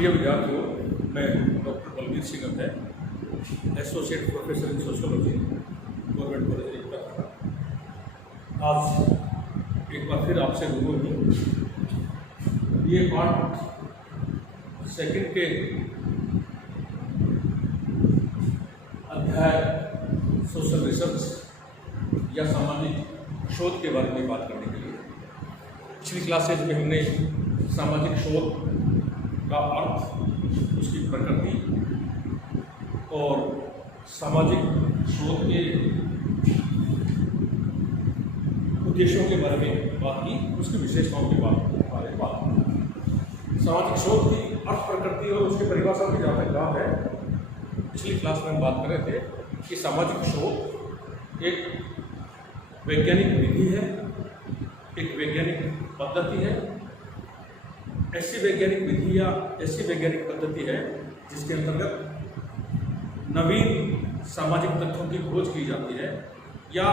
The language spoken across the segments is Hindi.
प्रिय विद्यार्थियों, मैं डॉक्टर बलवीर सिंह है, associate professor in sociology, government college एकता। आज एक बार फिर आपसे रूबरू हूँ। ये पार्ट सेकंड के अध्याय सोशल रिसर्च या सामाजिक शोध के बारे में बात करने के लिए पिछली क्लासेज में हमने सामाजिक शोध का अर्थ, उसकी प्रकृति और सामाजिक शोध के उद्देश्यों के बारे में बात की, उसकी विशेषताओं के बारे में बात की। सामाजिक शोध की अर्थ, प्रकृति और उसकी परिभाषा की जहाँ तक बात है, पिछली क्लास में हम बात कर रहे थे कि सामाजिक शोध एक वैज्ञानिक विधि है, एक वैज्ञानिक पद्धति है, ऐसी वैज्ञानिक विधि या ऐसी वैज्ञानिक पद्धति है जिसके अंतर्गत नवीन सामाजिक तथ्यों की खोज की जाती है या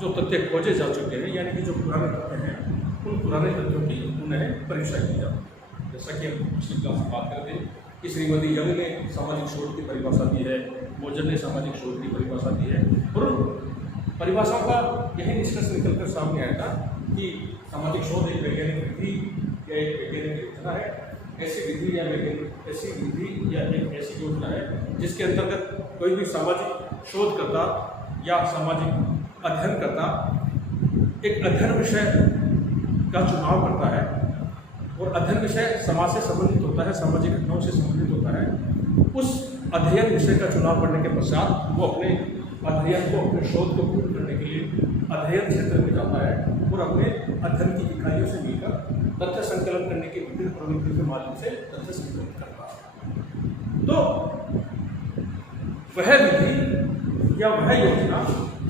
जो तथ्य खोजे जा चुके हैं, यानी कि जो पुराने तथ्य हैं, उन पुराने तथ्यों की उन्हें परीक्षा की जाती है। जैसा कि हम पिछली क्लास में बात करते हैं कि श्रीमती यंग ने सामाजिक शोध की परिभाषा दी है, मोजर ने सामाजिक शोध की परिभाषा दी है, और उन परिभाषाओं का यही निष्कर्ष निकलकर सामने आया था कि सामाजिक शोध एक वैज्ञानिक विधि या एक वैज्ञानिक योजना है, ऐसी विधि या ऐसी विधि या एक ऐसी योजना है जिसके अंतर्गत कोई भी सामाजिक शोधकर्ता या सामाजिक अध्ययनकर्ता एक अध्ययन विषय का चुनाव करता है, और अध्ययन विषय समाज से संबंधित होता है, सामाजिक घटनाओं से संबंधित होता है। उस अध्ययन विषय का चुनाव करने के पश्चात वो अपने अध्ययन को, अपने शोध को पूर्ण करने के लिए अध्ययन क्षेत्र में जाता है और अपने अध्ययन की इकाइयों से मिलकर तथ्य संकलन करने की विभिन्न प्रवृत्तियों के माध्यम से तथ्य संकलन करता है। तो वह विधि या वह योजना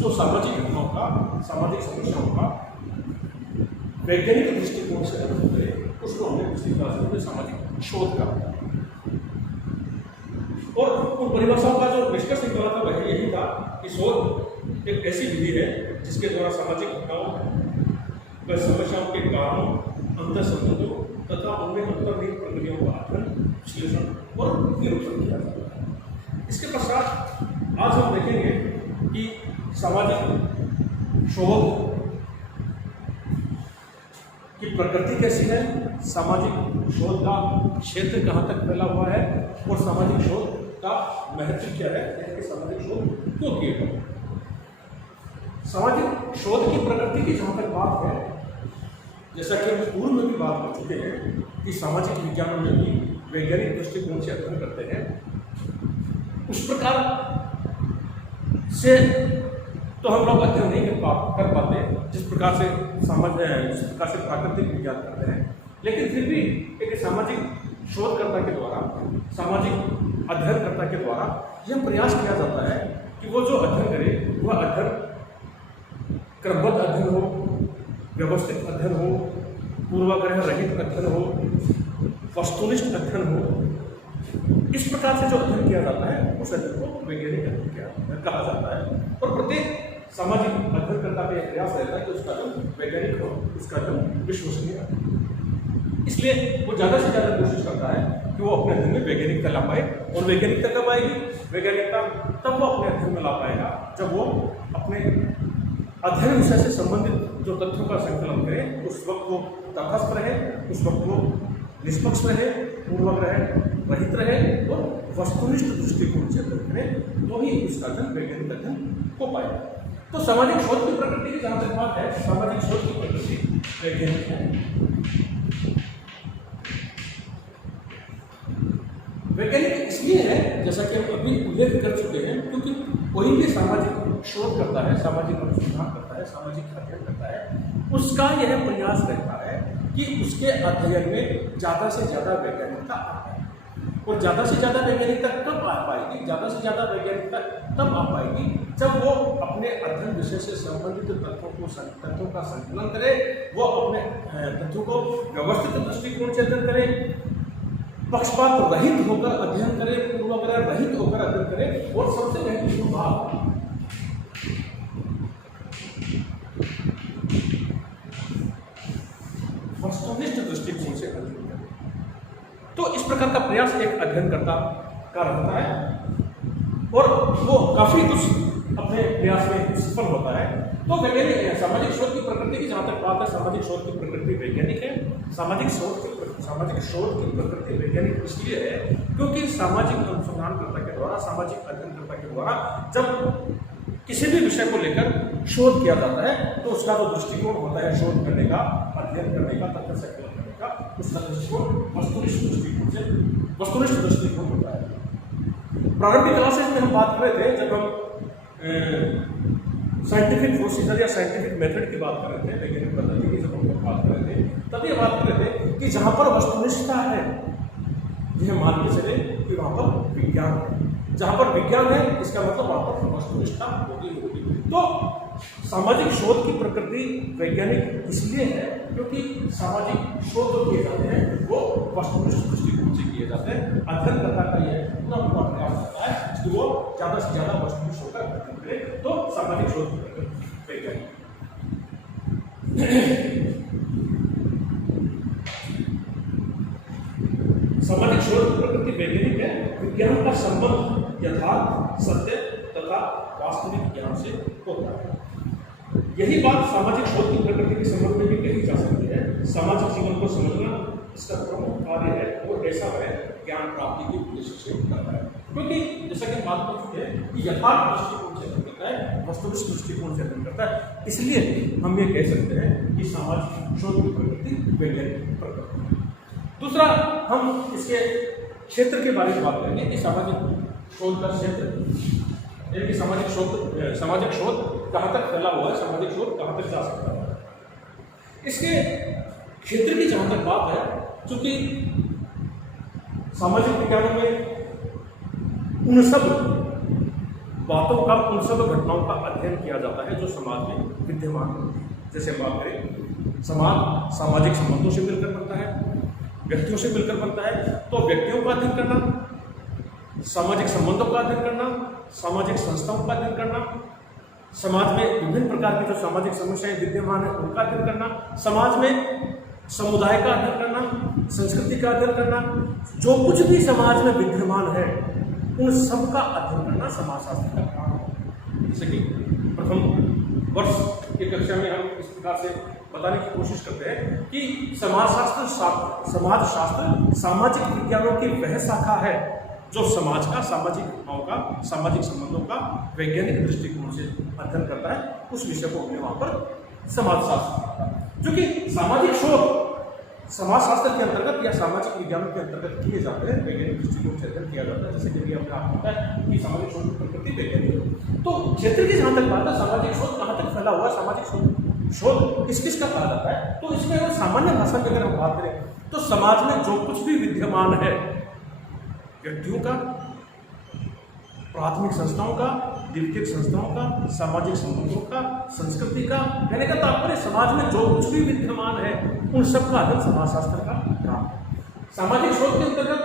जो सामाजिक घटनाओं का, सामाजिक समस्याओं का वैज्ञानिक दृष्टिकोण से अध्ययन करे, उसको हमने पिछली क्लास में सामाजिक शोध कहा। और उन परिभाषाओं का जो निष्कर्ष निकला था वह यही था कि शोध एक ऐसी विधि है जिसके द्वारा सामाजिक घटनाओं व समस्याओं के कारणों, अंतर संबंधों तथा उनमें अंतर्निहित प्रक्रियाओं का अध्ययन, विश्लेषण और निरूपण किया जाता है। इसके पश्चात आज हम देखेंगे कि सामाजिक शोध की प्रकृति कैसी है, सामाजिक शोध का क्षेत्र कहाँ तक फैला हुआ है और सामाजिक शोध का महत्व क्या है, कि सामाजिक शोध क्यों किए गए। सामाजिक शोध की प्रकृति की जहाँ तक बात है, जैसा कि हम पूर्व में भी बात कर चुके हैं कि सामाजिक विज्ञानों में भी वैज्ञानिक दृष्टिकोण से अध्ययन करते हैं, उस प्रकार से तो हम लोग अध्ययन नहीं कर पाते जिस प्रकार से प्राकृतिक विज्ञान करते हैं। लेकिन फिर भी एक सामाजिक शोधकर्ता के द्वारा, सामाजिक अध्ययनकर्ता के द्वारा यह प्रयास किया जाता है कि वो जो अध्ययन करे वह अध्ययन क्रमबद्ध अध्ययन हो, व्यवस्थित अध्ययन हो, पूर्वाग्रह रहित अध्ययन हो, वस्तुनिष्ठ अध्ययन हो। इस प्रकार से जो अध्ययन किया जाता है उस अध्ययन को वैज्ञानिक अध्ययन कहा जाता है। और प्रत्येक सामाजिक अध्ययनकर्ता का यह प्रयास रहता है कि उसका अध्ययन वैज्ञानिक हो, उसका अध्ययन विश्वसनीय हो। इसलिए वो ज़्यादा से ज़्यादा कोशिश करता है कि वो अपने अध्ययन में वैज्ञानिकता ला पाए, और वैज्ञानिकता कब आएगी? वैज्ञानिकता तब वो अपने अध्ययन में ला पाएगा जब वो अपने अध्ययन विषय से संबंधित जो तथ्यों का संकलन करे, उस वक्त वो तटस्थ रहे, उस वक्त वो निष्पक्ष रहे, पूर्वाग्रह रहित रहे और वस्तुनिष्ठ दृष्टिकोण से अध्ययन करे, तो ही उसका अध्ययन वैज्ञानिक अध्ययन हो पाएगा। तो सामाजिक शोध की प्रकृति की जहाँ तक बात है, सामाजिक शोध की प्रकृति वैज्ञानिक है। वैज्ञानिक इसलिए है, जैसा कि हम अभी उल्लेख कर चुके हैं, क्योंकि कोई भी सामाजिक शोध करता है, सामाजिक अनुसंधान करता है, सामाजिक अध्ययन करता है, उसका यह प्रयास रहता है कि उसके अध्ययन में ज़्यादा से ज़्यादा वैज्ञानिकता आ पाए। और ज़्यादा से ज़्यादा वैज्ञानिकता कब आ पाएगी? ज़्यादा से ज़्यादा वैज्ञानिकता तब आ पाएगी जब वो अपने अध्ययन विषय से संबंधित तथ्यों का संकलन करे, वो अपने तथ्यों को व्यवस्थित दृष्टिकोण से अध्ययन करे, पक्षपात रहित होकर अध्ययन करे, पूर्वाग्रह रहित होकर अध्ययन करे, और सबसे महत्वपूर्ण बात वस्तुनिष्ठ दृष्टिकोण से अध्ययन करें। तो इस प्रकार का प्रयास एक अध्ययनकर्ता का रहता है और वो काफी कुछ अपने प्रयास में सफल होता है। तो वैज्ञानिक सामाजिक शोध की प्रकृति की जहाँ तक बात है, सामाजिक शोध की प्रकृति वैज्ञानिक है। सामाजिक शोध की प्रकृति वैज्ञानिक इसलिए है क्योंकि सामाजिक अनुसंधानकर्ता के द्वारा, सामाजिक अध्ययनकर्ता के द्वारा जब किसी भी विषय को लेकर शोध किया जाता है तो उसका जो दृष्टिकोण होता है शोध करने का, अध्ययन करने का, तथ्य संकलन करने का, उसका दृष्टिकोण वस्तुनिष्ठ दृष्टिकोण होता है। प्रारंभिक क्लासेज में हम बात कर रहे थे, जब हम साइंटिफिक प्रोसीजर या साइंटिफिक मेथड की बात कर रहे थे, वैज्ञानिक पद्धति की जब हम लोग बात कर रहे थे, तब ये बात कर रहे थे कि जहाँ पर वस्तुनिष्ठता है, यह मान के चले कि वहाँ पर विज्ञान है। जहाँ पर विज्ञान है इसका मतलब वहाँ पर वस्तुनिष्ठता होगी। तो सामाजिक शोध की प्रकृति वैज्ञानिक इसलिए है क्योंकि सामाजिक शोध जो किए जाते हैं वो वस्तुनिष्ठ दृष्टिकोण से किए जाते हैं। अध्ययनकर्ता का यह पूरा प्रयास होता है कि वो ज़्यादा से ज़्यादा वस्तुनिष्ठ होकर अध्ययन करे। तो सामाजिक शोध की प्रकृति वैज्ञानिक। सामाजिक शोध की प्रकृति वैज्ञानिक है। विज्ञान का संबंध यथार्थ, सत्य तथा वास्तविक ज्ञान से होता है। यही बात सामाजिक शोध की प्रकृति के संबंध में भी कही जा सकती है। सामाजिक जीवन को समझना इसका प्रमुख कार्य है और ऐसा है ज्ञान प्राप्ति के उद्देश्य से करता है। क्योंकि जैसा कि बात कर चुके हैं कि यथार्थ दृष्टिकोण से अध्ययन करता है, वस्तुनिष्ठ दृष्टिकोण से अध्ययन करता है, इसलिए हम ये कह सकते हैं कि सामाजिक शोध की प्रकृति वैज्ञानिक प्रकृति है। दूसरा, हम इसके क्षेत्र के बारे में बात करेंगे कि सामाजिक शोध का क्षेत्र, यानी कि सामाजिक शोध कहाँ तक फैला हुआ है, सामाजिक शोध कहाँ तक जा सकता है। इसके क्षेत्र की जहाँ तक बात है, चूंकि सामाजिक विज्ञानों में उन सब बातों का, उन सब घटनाओं का अध्ययन किया जाता है जो समाज में विद्यमान होती है। जैसे बात करें, समाज सामाजिक संबंधों से मिलकर बनता है, व्यक्तियों से मिलकर बनता है, तो व्यक्तियों का अध्ययन करना, सामाजिक संबंधों का अध्ययन करना, सामाजिक संस्थाओं का अध्ययन करना, समाज में विभिन्न प्रकार की जो सामाजिक समस्याएं विद्यमान है उनका अध्ययन करना, समाज में समुदाय का अध्ययन करना, संस्कृति का अध्ययन करना, जो कुछ भी समाज में विद्यमान है उन सब का अध्ययन करना समाजशास्त्र का काम है। जैसे कि प्रथम वर्ष की कक्षा में हम इस प्रकार से बताने की कोशिश करते हैं कि समाजशास्त्र सामाजिक विज्ञानों की वह शाखा है जो समाज का, सामाजिक घटनाओं का, सामाजिक संबंधों का वैज्ञानिक दृष्टिकोण से अध्ययन करता है। उस विषय को हमने वहाँ पर समाजशास्त्र कहता है। जो कि सामाजिक शोध समाजशास्त्र के अंतर्गत या सामाजिक विज्ञानों के अंतर्गत किए जाते हैं, वैज्ञानिक दृष्टिकोण से अध्ययन किया जाता है। जैसे कि अपने आप होता है कि सामाजिक शोध की प्रकृति वैज्ञानिक। तो क्षेत्र की जहाँ तक बात है, सामाजिक शोध कहाँ तक फैला हुआ है, सामाजिक शोध किस किस का कहा जाता है, तो इसमें अगर सामान्य भाषा में अगर हम बात करें तो समाज में जो कुछ भी विद्यमान है, व्यक्तियों का, प्राथमिक संस्थाओं का, द्वितीयक संस्थाओं का, सामाजिक संबंधों का, संस्कृति का, कहने का तात्पर्य समाज में जो कुछ भी विद्यमान है उन सब का अध्ययन समाजशास्त्र का काम है। सामाजिक शोध के अंतर्गत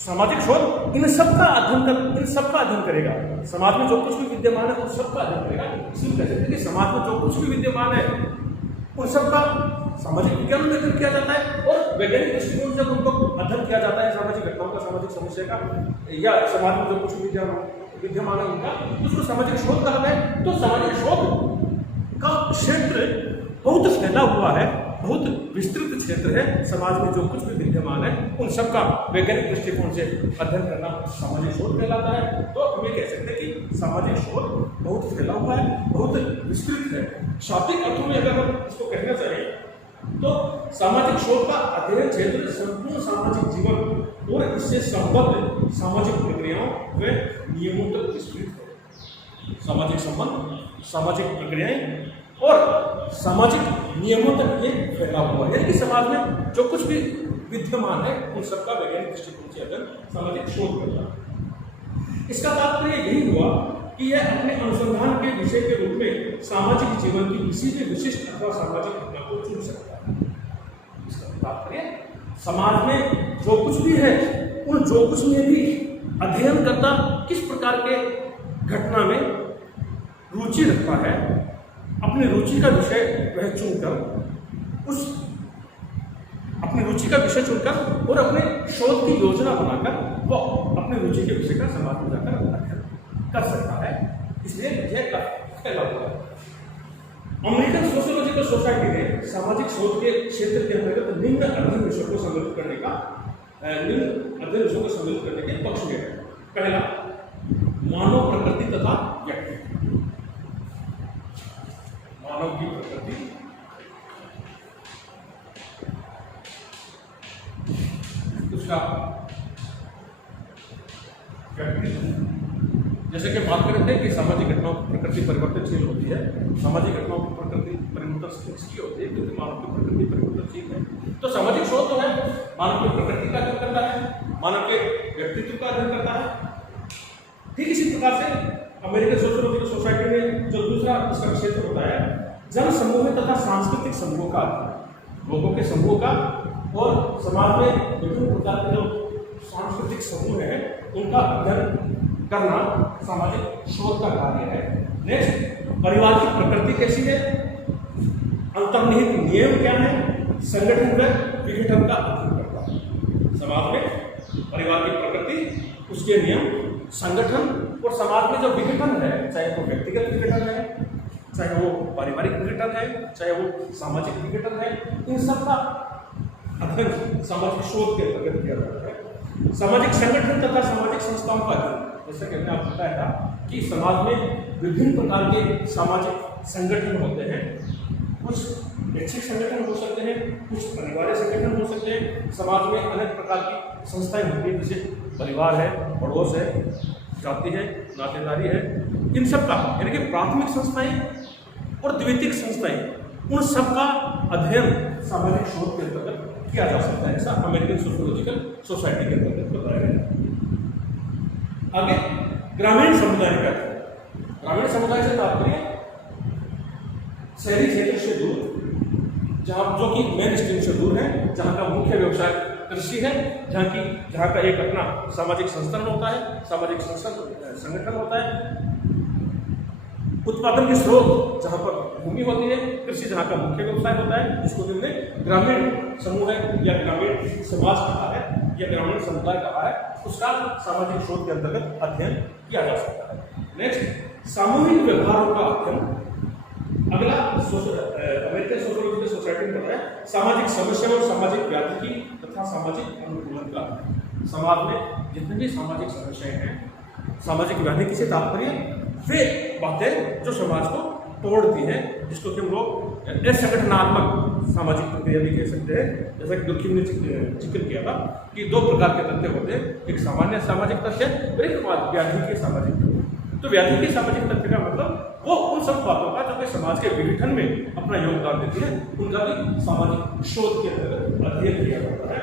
सामाजिक शोध इन सब का अध्ययन करेगा। समाज में जो कुछ भी विद्यमान है उन सब का अध्ययन करेगा। इसलिए कह सकते हैं कि समाज में जो कुछ भी विद्यमान है उन सब का सामाजिक विज्ञान में अध्ययन किया जाता है और वैज्ञानिक दृष्टिकोण से उनको अध्ययन किया जाता है सामाजिक घटनाओं का, सामाजिक समस्या का, या समाज में जो कुछ विद्यमान है उनका, उसको सामाजिक शोध कहा है। तो सामाजिक शोध का क्षेत्र बहुत फैला हुआ है, बहुत विस्तृत क्षेत्र है। समाज में जो कुछ भी विद्यमान है उन सब का वैज्ञानिक दृष्टिकोण से अध्ययन करना सामाजिक शोध कहलाता है। तो हम ये कह सकते हैं कि सामाजिक शोध बहुत फैला हुआ है, बहुत विस्तृत है। शाब्दिक अर्थों में अगर हम इसको कहना चाहें तो सामाजिक शोध का अध्ययन क्षेत्र संपूर्ण सामाजिक जीवन और इससे संबद्ध सामाजिक प्रक्रियाओं व नियमों तक विस्तृत है। सामाजिक संबंध, सामाजिक प्रक्रियाएं और सामाजिक नियमों तक ये फैला हुआ है, यानी कि समाज में जो कुछ भी विद्यमान है उन सबका वैज्ञानिक दृष्टिकोण से अध्ययन सामाजिक शोध करता है। इसका तात्पर्य यही हुआ कि यह अपने अनुसंधान के विषय के रूप में सामाजिक जीवन की किसी भी विशिष्ट अथवा सामाजिक घटना को चुन सकता है। इसका तात्पर्य समाज में जो कुछ भी है उन जो कुछ में भी अध्ययन करता किस प्रकार के घटना में रुचि रखता है, अपनी रुचि का विषय वह चुनकर उस अपनी रुचि का विषय चुनकर और अपने शोध की योजना बनाकर वो अपनी रुचि के विषय का समाज में जाकर अध्ययन कर सकता है। इसलिए यह कहलाता है। अमेरिकन सोशियोलॉजिकल सोसाइटी ने सामाजिक शोध के क्षेत्र के अंतर्गत निम्न अध्ययन विषयों को सम्मिलित करने के पक्ष में है। पहला, मानव प्रकृति तथा व्यक्ति, मानव की प्रकृति, उसका व्यक्ति। जैसे कि बात कर रहे थे कि सामाजिक घटनाओं की प्रकृति परिवर्तनशील होती है, सामाजिक घटनाओं की प्रकृति परिवर्तनशील होती है क्योंकि मानव की प्रकृति परिवर्तनशील है। तो सामाजिक शोध जो है मानव की प्रकृति का अध्ययन करता है, मानव के व्यक्तित्व का अध्ययन करता है। ठीक इसी प्रकार से अमेरिकन सोशियोलॉजिकल सोसाइटी में जो दूसरा इसका क्षेत्र होता है, जन समूह तथा सांस्कृतिक समूह का अध्ययन, लोगों के समूह का और समाज में विभिन्न प्रकार के जो सांस्कृतिक समूह है उनका अध्ययन करना सामाजिक शोध का कार्य है। नेक्स्ट, परिवार की प्रकृति कैसी है, अंतर्निहित नियम क्या है, संगठन व विघटन का अध्ययन करता है। समाज में परिवार की प्रकृति, उसके नियम, संगठन और समाज में जो विघटन है, चाहे वो व्यक्तिगत विघटन है, चाहे वो पारिवारिक विघटन है, चाहे वो सामाजिक विघटन है, इन सब का अध्ययन सामाजिक शोध के अंतर्गत किया जाता है। सामाजिक संगठन तथा सामाजिक संस्थाओं का अध्ययन, जैसा कि हमने आपको बताया था कि समाज में विभिन्न प्रकार के सामाजिक संगठन होते हैं। कुछ शैक्षिक संगठन हो सकते हैं, कुछ पारिवारिक संगठन हो सकते हैं। समाज में अनेक प्रकार की संस्थाएं होती हैं, जैसे परिवार है, पड़ोस है, जाति है, नातेदारी है। इन सब का यानी कि प्राथमिक संस्थाएं और द्वितीयक संस्थाएं, उन सब का अध्ययन सामाजिक शोध के अंतर्गत किया जा सकता है। ऐसा अमेरिकन सोशियोलॉजिकल सोसाइटी के अंतर्गत बताया गया है। आगे, ग्रामीण समुदाय का अध्ययन। ग्रामीण समुदाय से तात्पर्य शहरी क्षेत्र से दूर, जहाँ जो कि मेन स्ट्रीम से दूर है, जहाँ का मुख्य व्यवसाय कृषि है, जहाँ का एक अपना सामाजिक संस्थान होता है, सामाजिक संगठन होता है, उत्पादन के स्रोत जहाँ पर भूमि होती है, कृषि जहाँ का मुख्य व्यवसाय होता है, जिसको हमने ग्रामीण समूह है या ग्रामीण समाज कहा है या ग्रामीण समुदाय कहा है, उसका सामाजिक शोध के अंतर्गत अध्ययन किया जा सकता है। नेक्स्ट, सामूहिक व्यवहारों का अध्ययन। अगला अमेरिकन सोशियोलॉजिकल सोसाइटी ने बताया सामाजिक समस्या और सामाजिक व्याधि की तथा सामाजिक अनुकूलन का। समाज में जितने भी सामाजिक समस्याएं हैं, सामाजिक व्याधि किसे तात्पर्य वे बातें जो समाज को तोड़ती हैं, जिसको कि हम लोग असंगठनात्मक सामाजिक प्रक्रिया भी कह सकते हैं। जैसा कि दुखी ने जिक्र किया था कि दो प्रकार के तथ्य होते हैं, एक सामान्य सामाजिक तथ्य और एक व्याधि के सामाजिक तथ्य। तो व्याधि के सामाजिक तथ्य का मतलब वो उन सब बातों का जो कि समाज के विघटन में अपना योगदान देती है, उनका भी सामाजिक शोध के अंतर्गत अध्ययन किया जाता है।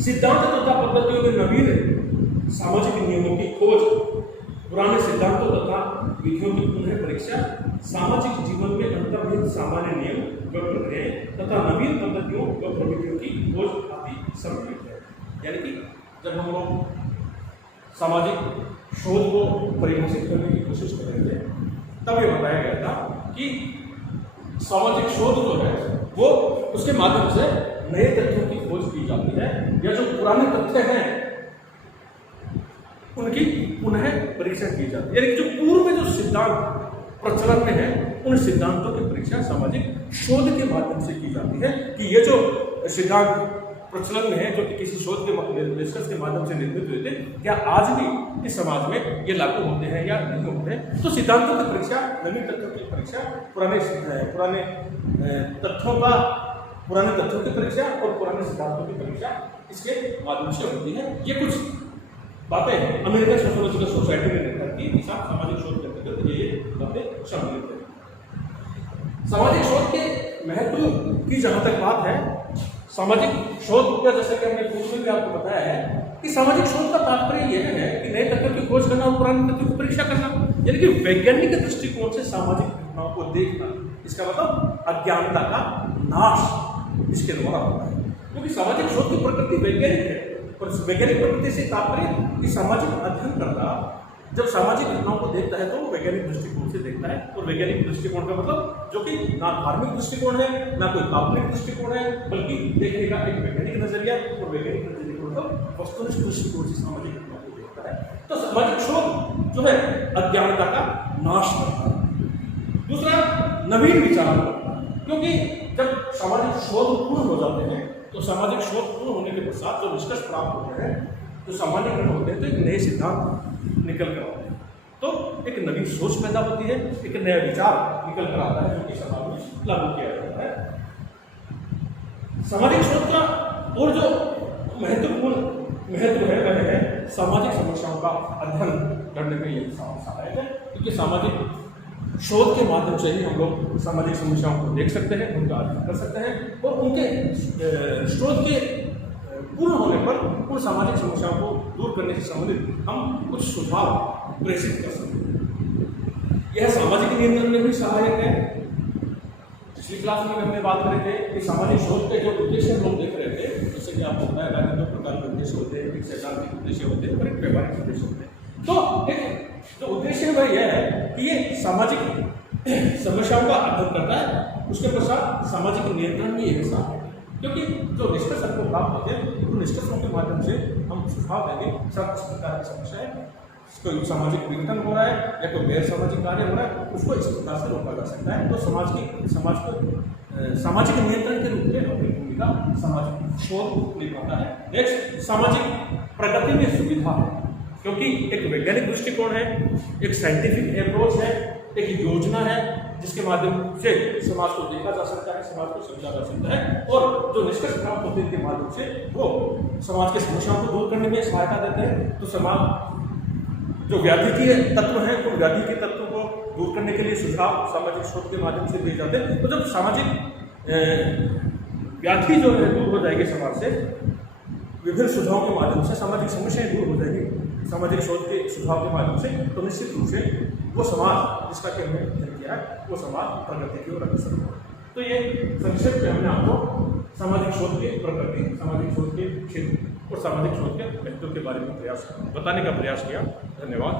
सिद्धांत तथा पद्धतियों में नवीन सामाजिक नियमों की खोज, पुराने सिद्धांतों तथा विधियों की पुनः परीक्षा, सामाजिक जीवन में अंतर्निहित सामान्य नियम व प्रक्रियाएं तथा नवीन पद्धतियों व प्रविधियों की खोज आदि सम्मिलित है। यानी कि जब हम लोग सामाजिक शोध को परिभाषित करने की कोशिश करेंगे, तब ये बताया गया था कि सामाजिक शोध जो है वो उसके माध्यम से नए तथ्यों की खोज की जाती है, या जो पुराने तथ्य हैं उनकी पुनः परीक्षा की जाती है। यानी जो पूर्व में जो सिद्धांत प्रचलन में है, उन सिद्धांतों की परीक्षा सामाजिक शोध के माध्यम से की जाती है कि ये जो सिद्धांत प्रचलन में है, जो कि किसी शोध के निष्कर्ष के माध्यम से निर्मित हुए थे, क्या आज भी इस समाज में ये लागू होते हैं या नहीं होते हैं। तो सिद्धांतों की परीक्षा, नवीन तथ्यों की परीक्षा, पुराने तथ्यों की परीक्षा और पुराने सिद्धांतों की परीक्षा इसके माध्यम से होती है। ये कुछ बातें अमेरिकन सोशियोलॉजिकल सोसाइटी ने निर्धारित की कि सामाजिक शोध के अंतर्गत ये बातें सम्मिलित है। सामाजिक शोध के महत्व की जहाँ तक बात है, सामाजिक शोध का जैसे कि हमने पूर्व में भी आपको बताया है कि सामाजिक शोध का तात्पर्य यह है कि नए तथ्यों की खोज करना और पुराने तथ्यों की परीक्षा करना, यानी कि वैज्ञानिक दृष्टिकोण से सामाजिक घटनाओं को देखना। इसका मतलब अज्ञानता का नाश इसके द्वारा होता है, क्योंकि सामाजिक शोध की प्रकृति वैज्ञानिक है और वैज्ञानिक प्रकृति से तात्पर्य कि सामाजिक अध्ययन करना जब सामाजिक घटनाओं को देखता है तो वो वैज्ञानिक दृष्टिकोण से देखता है, और वैज्ञानिक दृष्टिकोण का मतलब जो कि ना धार्मिक दृष्टिकोण है ना कोई काल्पनिक दृष्टिकोण है, बल्कि देखने का एक वैज्ञानिक नजरिया, और वैज्ञानिक नजरिए को मतलब वस्तुनिष्ठ दृष्टिकोण से सामाजिक घटनाओं को देखता है। तो सामाजिक शोध जो है अज्ञानता का नाश करता है। दूसरा, नवीन विचार, क्योंकि जब सामाजिक शोध पूर्ण हो जाते हैं तो सामाजिक शोध पूर्ण होने के पश्चात जो निष्कर्ष प्राप्त होते हैं, जो सामान्यकरण होते हैं, तो एक नए सिद्धांत निकल कर आते हैं, तो एक नवीन सोच पैदा होती है, एक नया विचार निकल कर आता है जो कि समाज में लागू किया जाता है। सामाजिक शोध का और जो महत्व है वह है सामाजिक समस्याओं का अध्ययन करने में ये सहायक है, क्योंकि सामाजिक शोध के माध्यम से ही हम लोग सामाजिक समस्याओं को देख सकते हैं, उनका अध्ययन कर सकते हैं, और उनके शोध के पूर्ण होने पर उन सामाजिक समस्याओं को दूर करने से संबंधित हम कुछ सुझाव प्रेषित कर सकते हैं। यह सामाजिक नियंत्रण में भी सहायक है। पिछली क्लास में हमने बात कर रहे थे कि सामाजिक शोध के जो उद्देश्य हम लोग देख रहे थे, जैसे कि आपको बताया गया दो प्रकार के उद्देश्य होते हैं, एक सैद्धांतिक उद्देश्य होते हैं और एक व्यवहारिक उद्देश्य होते हैं। तो एक जो उद्देश्य है वह यह है कि ये सामाजिक समस्याओं का अध्ययन करता है, उसके पश्चात सामाजिक नियंत्रण में यह हिस्सा है, क्योंकि जो निष्कर्ष हमको प्राप्त होते हैं उन निष्कर्षों के माध्यम से हम सुझाव देंगे सब इस प्रकार की समस्या है, कोई सामाजिक विघटन हो रहा है या कोई गैर सामाजिक कार्य हो रहा है, उसको इस प्रकार से रोका जा सकता है। तो समाज को सामाजिक नियंत्रण के रूप में अपनी भूमिका सामाजिक शोध निभाता है। नेक्स्ट, सामाजिक प्रगति में सुविधा है, क्योंकि एक वैज्ञानिक दृष्टिकोण है, एक साइंटिफिक अप्रोच है, एक योजना है जिसके माध्यम से समाज को देखा जा सकता है, समाज को समझा जा सकता है, और जो निष्कर्ष प्राप्त होते हैं के माध्यम से वो समाज की समस्याओं को दूर करने में सहायता देते हैं। तो समाज जो व्याधि के तत्व हैं उन व्याधि के तत्वों को दूर करने के लिए सुझाव सामाजिक शोध के माध्यम से दिए जाते हैं। तो जब सामाजिक व्याधि जो है दूर हो जाएगी समाज से, विभिन्न सुझावों के माध्यम से सामाजिक समस्याएं दूर हो जाएगी सामाजिक शोध के सुझाव के माध्यम से, तो निश्चित रूप से वो समाज जिसका कि हमने अध्ययन किया है वो समाज प्रगति की ओर अग्रसर होगा। तो ये संक्षेप में हमने आपको सामाजिक शोध की प्रकृति, सामाजिक शोध के क्षेत्र और सामाजिक शोध के महत्व के बारे में बताने का प्रयास किया। धन्यवाद।